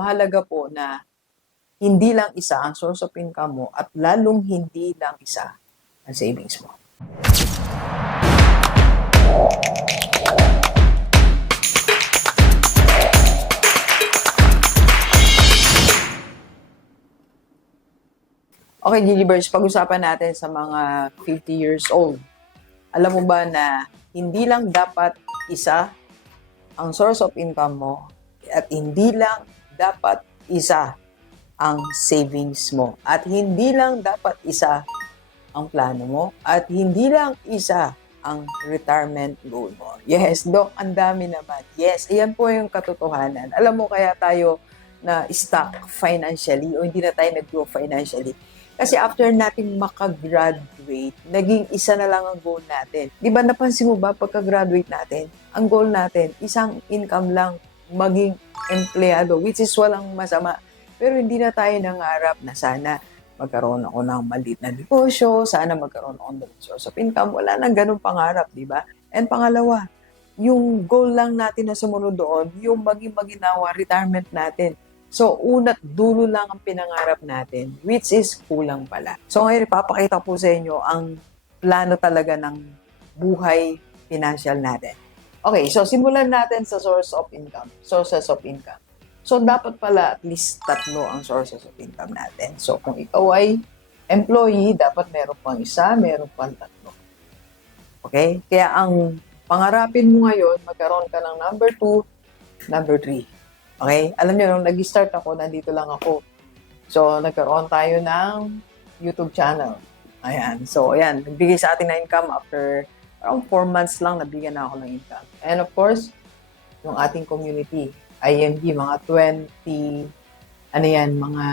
mahalaga po na hindi lang isa ang source of income mo at lalong hindi lang isa ang savings mo. Okay, Gilibers, pag-usapan natin sa mga 50 years old. Alam mo ba na hindi lang dapat isa ang source of income mo at hindi lang dapat isa ang savings mo at hindi lang dapat isa ang plano mo at hindi lang isa ang retirement goal mo. Yes, Doc, ang dami naman. Yes, ayan po yung katotohanan. Alam mo kaya tayo na stuck financially o hindi na tayo nag-grow financially. Kasi after nating makagraduate, naging isa na lang ang goal natin. Di ba napansin mo ba pagka-graduate natin, ang goal natin, isang income lang, maging empleyado, which is walang masama. Pero hindi na tayo nangarap na sana magkaroon ako ng maliit na negosyo, sana magkaroon ako ng source of income. Wala nang ganun pangarap, di ba? And pangalawa, yung goal lang natin na sumunod doon, yung maging maginawa, retirement natin. So, una't dulo lang ang pinangarap natin, which is kulang pala. So, ngayon, ipapakita po sa inyo ang plano talaga ng buhay financial natin. Okay, so simulan natin sa sources of income. So, dapat pala at least 3 ang sources of income natin. So, kung ikaw ay employee, dapat meron pang isa, meron pang 3. Okay? Kaya ang pangarapin mo ngayon, magkaroon ka ng number 2, number 3. Okay? Alam niyo, nung nag-start ako, nandito lang ako. So, nagkaroon tayo ng YouTube channel. Ayan. So, ayan. Nagbigay sa atin na income after around 4 months lang, nabigyan na ako ng income. And of course, yung ating community, IMG, mga 20, ano yan, mga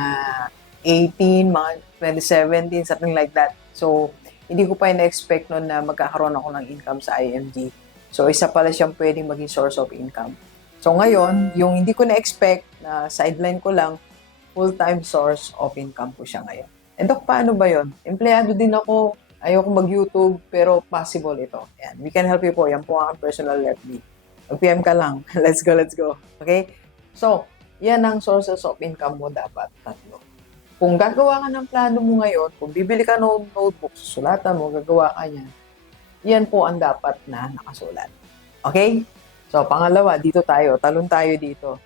18, mga 2017, something like that. So, hindi ko pa na-expect noon na magkakaroon ako ng income sa IMG. So, isa pala siyang pwedeng maging source of income. So ngayon, yung hindi ko na-expect na sideline ko lang, full-time source of income po siya ngayon. And Doc, paano ba yun? Empleyado din ako, ayoko mag-YouTube, pero possible ito. Yan. We can help you po. Yan po ang personal FB. Mag-PM ka lang. Let's go. Okay? So, yan ang sources of income mo dapat 3. Kung gagawa ka ng plano mo ngayon, kung bibili ka ng notebook, susulatan mo, gagawa ka niyan, yan po ang dapat na nakasulat. Okay? So, pangalawa, dito tayo. Talon tayo dito.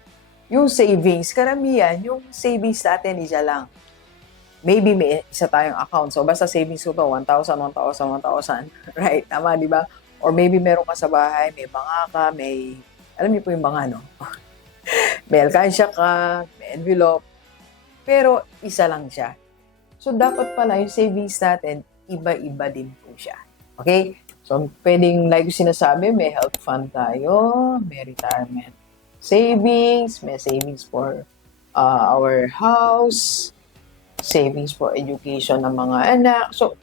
Yung savings, karamihan, yung savings natin, isa lang. Maybe may isa tayong account. So, basta savings ko to, 1,000. Right? Tama, di ba? Or maybe meron ka sa bahay, may banga ka, may, alam niyo po yung banga, no? May alkansya ka, may envelope. Pero, isa lang siya. So, dapat pala yung savings natin, iba-iba din po siya. Okay? So, pwedeng, like yung sinasabi, may health fund tayo, may retirement savings, may savings for our house, savings for education ng mga anak. So,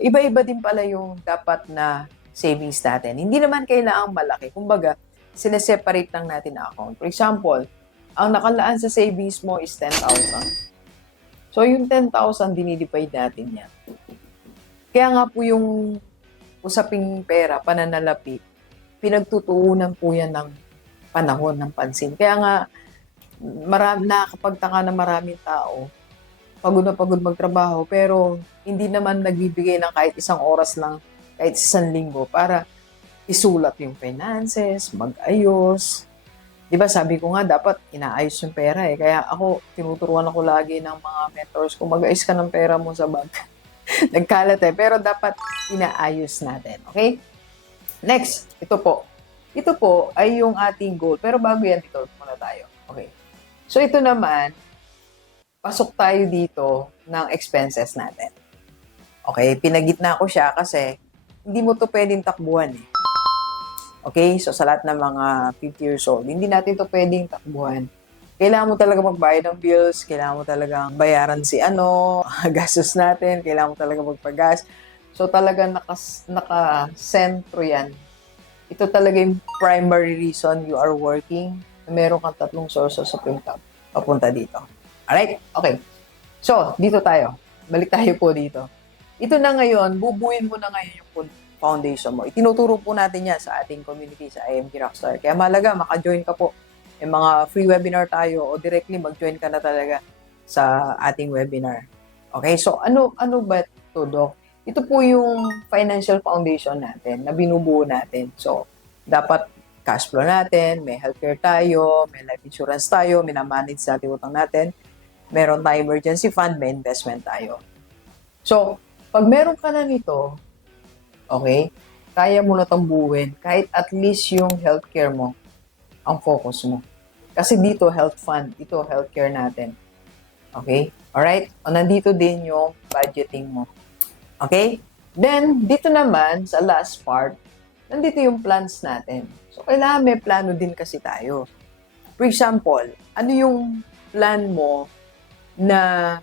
iba-iba din pala yung dapat na savings natin. Hindi naman kailangang malaki. Kumbaga, sineseparate lang natin na account. For example, ang nakalaan sa savings mo is 10,000. So, yung 10,000, dinidivide natin yan. Kaya nga po yung usaping pera, pananalapi, pinagtutuunan po yan ng panahon, ng pansin. Kaya nga, nakakapagtaka na maraming tao, pagod na pagod magtrabaho, pero hindi naman nagbibigay ng kahit isang oras lang, kahit isang linggo, para isulat yung finances, mag-ayos. Diba sabi ko nga, dapat inaayos yung pera eh. Kaya ako, tinuturuan ako lagi ng mga mentors kung mag-ayos ka ng pera mo sa bank. Nagkalat eh. Pero dapat inaayos natin. Okay? Next, ito po. Ito po ay yung ating goal. Pero bago yan, dito muna tayo. Okay. So ito naman, pasok tayo dito ng expenses natin. Okay? Pinagitna ko siya kasi hindi mo to pwedeng takbuhan eh. Okay? So sa lahat ng mga 50 years old, hindi natin to pwedeng takbuhan. Kailangan mo talaga magbayad ng bills, kailangan mo talaga bayaran si gastos natin, kailangan mo talaga magpagas. So talagang nakasentro yan. Ito talaga yung primary reason you are working na meron kang 3 sources of income papunta dito. Alright? Okay. So, dito tayo. Balik tayo po dito. Ito na ngayon, bubuin mo na ngayon yung foundation mo. Itinuturo po natin yan sa ating community, sa IMG Rockstar. Kaya mahalaga, maka-join ka po. may mga free webinar tayo o directly mag-join ka na talaga sa ating webinar. Okay, so ano ba ito, Doc? Ito po yung financial foundation natin na binubuo natin. So, dapat cash flow natin, may healthcare tayo, may life insurance tayo, minamanage natin utang natin, meron tayong emergency fund, may investment tayo. So, pag meron ka na nito, okay, kaya mo na itong buuin kahit at least yung healthcare mo ang focus mo. Kasi dito, health fund, ito healthcare natin. Okay? Alright? O nandito din yung budgeting mo. Okay? Then, dito naman, sa last part, nandito yung plans natin. So, kailangan may plano din kasi tayo. For example, ano yung plan mo na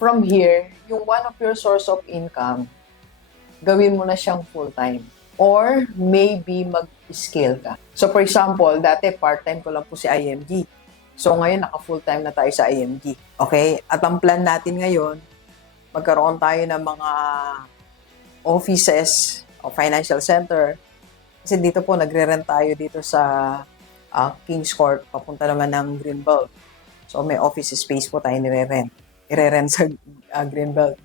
from here, yung one of your source of income, gawin mo na siyang full-time. Or maybe mag-scale ka. So, for example, dati part-time ko lang po si IMG. So, ngayon naka-full-time na tayo sa IMG. Okay? At ang plan natin ngayon, magkaroon tayo ng mga offices o financial center. Kasi dito po, nagre-rent tayo dito sa Kings Court, papunta naman ng Greenbelt. So, may office space po tayo nire-rent. I-rent sa Greenbelt.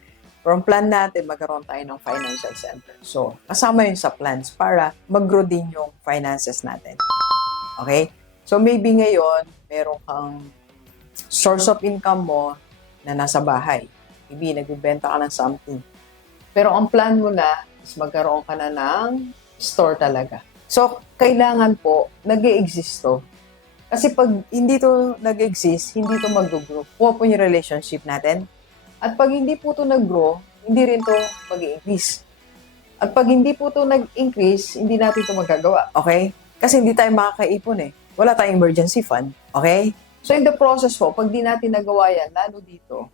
Pero ang plan natin, magkaroon tayo ng financial center. So, kasama yun sa plans para mag-grow din yung finances natin. Okay? So, maybe ngayon, meron kang source of income mo na nasa bahay. Maybe, nagbibenta ka ng something. Pero ang plan mo na is magkaroon ka na ng store talaga. So, kailangan po, nag-e-exist to. Kasi pag hindi to nag-exist, hindi to mag-grow. Kuha po yung relationship natin. At pag hindi po ito nag-grow, hindi rin ito mag-increase. At pag hindi po ito nag-increase, hindi natin ito magagawa. Okay? Kasi hindi tayo makakaipon eh. Wala tayong emergency fund. Okay? So in the process po, pag di natin nagawa yan, lalo dito,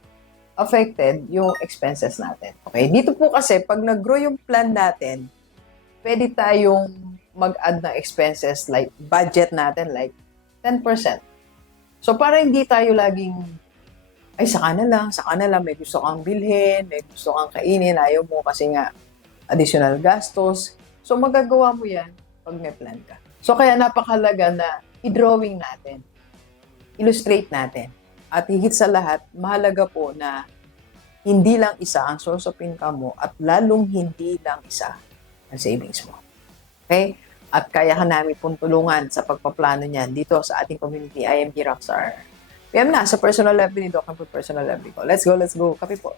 affected yung expenses natin. Okay? Dito po kasi, pag nag-grow yung plan natin, pwede tayong mag-add ng expenses like budget natin like 10%. So para hindi tayo laging ay, saka na lang, may gusto kang bilhin, may gusto kang kainin, ayaw mo kasi nga additional gastos. So, magagawa mo yan pag may plan ka. So, kaya napakalaga na i-drawing natin, illustrate natin. At higit sa lahat, mahalaga po na hindi lang isa ang source of income mo at lalong hindi lang isa ang savings mo. Okay? At kaya ka namin pong tulungan sa pagpaplano niyan dito sa ating community, IMG Rockstar. PM na sa personal level ni Doc ang personal level ko. Let's go. Kape po.